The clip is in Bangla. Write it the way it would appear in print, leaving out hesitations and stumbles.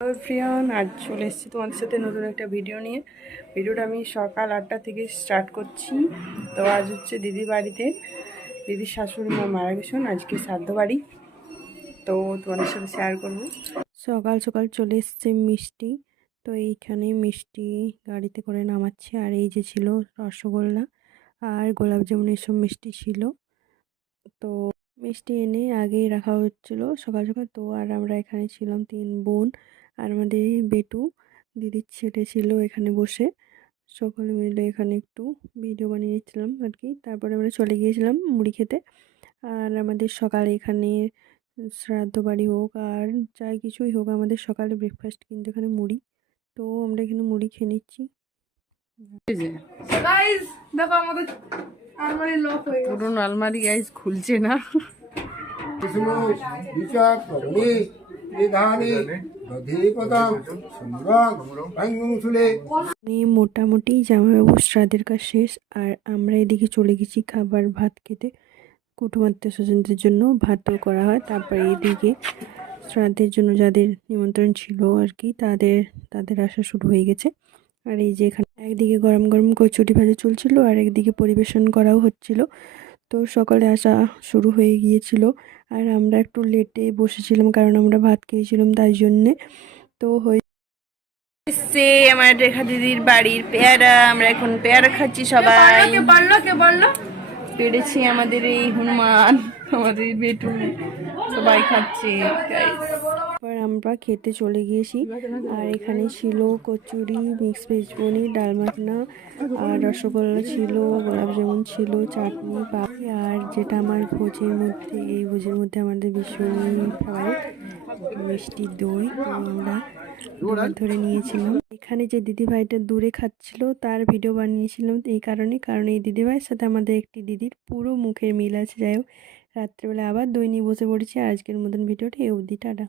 প্রিয়ন আজ চলে এসেছি তোমাদের সাথে নতুন একটা ভিডিও নিয়ে। ভিডিওটা আমি সকাল 8টা থেকে স্টার্ট করছি। তো আজ হচ্ছে দিদির বাড়িতে, দিদির শাশুড়ি মা মারা গেছেন, আজকে শ্রাদ্ধ বাড়ি। তো তোমাদের সাথে শেয়ার করবো। সকাল সকাল চলে এসছে মিষ্টি। তো এইখানে মিষ্টি গাড়িতে করে নামাচ্ছে, আর এই যে ছিল রসগোল্লা আর গোলাপ জামুন, এসব মিষ্টি ছিল। তো মিষ্টি এনে আগেই রাখা হচ্ছিল সকাল সকাল। তো আর আমরা এখানে ছিলাম 3 বোন, আর আমাদের বেটু দিদির ছেলে ছিল এখানে বসে। সকলে মিলে এখানে একটু ভিডিও বানিয়ে নিচ্ছিলাম আর কি। তারপরে আমরা চলে গিয়েছিলাম মুড়ি খেতে। আর আমাদের সকালে এখানে শ্রাদ্ধ বাড়ি হোক আর যাই কিছুই হোক, আমাদের সকালে ব্রেকফাস্ট কিন্তু এখানে মুড়ি। তো আমরা এখানে মুড়ি খেয়ে নিচ্ছি। দেখো আমাদের আলমারি লক হয়ে গেছে, পুরনো আলমারি গাইস খুলছে না। মোটামুটি জামাইবাবু শ্রাদ্ধের কাজ শেষ, আর আমরা এদিকে চলে গেছি খাবার ভাত খেতে। কুটুমাত্মীয় স্বজনদের জন্য ভাতও করা হয়। তারপরে এদিকে শ্রাদ্ধের জন্য যাদের নিমন্ত্রণ ছিল আর কি, তাদের আসা শুরু হয়ে গেছে। আর এই যে এখানে একদিকে গরম গরম কচুরি ভাজা চলছিল, আর একদিকে পরিবেশন করাও হচ্ছিল। তো সকালে আসা শুরু হয়ে গিয়েছিল, আর আমরা একটু লেটে বসেছিলাম কারণ আমরা ভাত খেয়েছিলাম তাই জন্যে। তো হয়েছে আমার রেখা দিদির বাড়ির পেয়ারা। আমরা এখন পেয়ারা খাচ্ছি সবাই। কে বললো পেরেছি আমাদের এই হনুমান, আমাদের বেটু, সবাই খাচ্ছে। এবার আমরা খেতে চলে গিয়েছি, আর এখানে ছিল কচুরি, মিক্স ভেজ পনির, ডাল মাখনা, আর রসগোল্লা ছিল, গোলাপ জামুন ছিল, চাটনি, পাপড়ি, আর যেটা আমার ভোজের মধ্যে, এই ভোজের মধ্যে আমাদের ভীষণই ফেভারিট মিষ্টি দই। তো আমরা ধরে নিয়েছিলাম। এখানে যে দিদিভাইটা দূরে খাচ্ছিল তার ভিডিও বানিয়েছিলাম এই কারণ এই দিদিভাইয়ের সাথে আমাদের একটি দিদির পুরো মুখের মিল আছে। যাই হোক, রাত্রেবেলা আবার দই নিয়ে বসে পড়েছি। আর আজকের মতন ভিডিওটা এই অবধি, টাটা।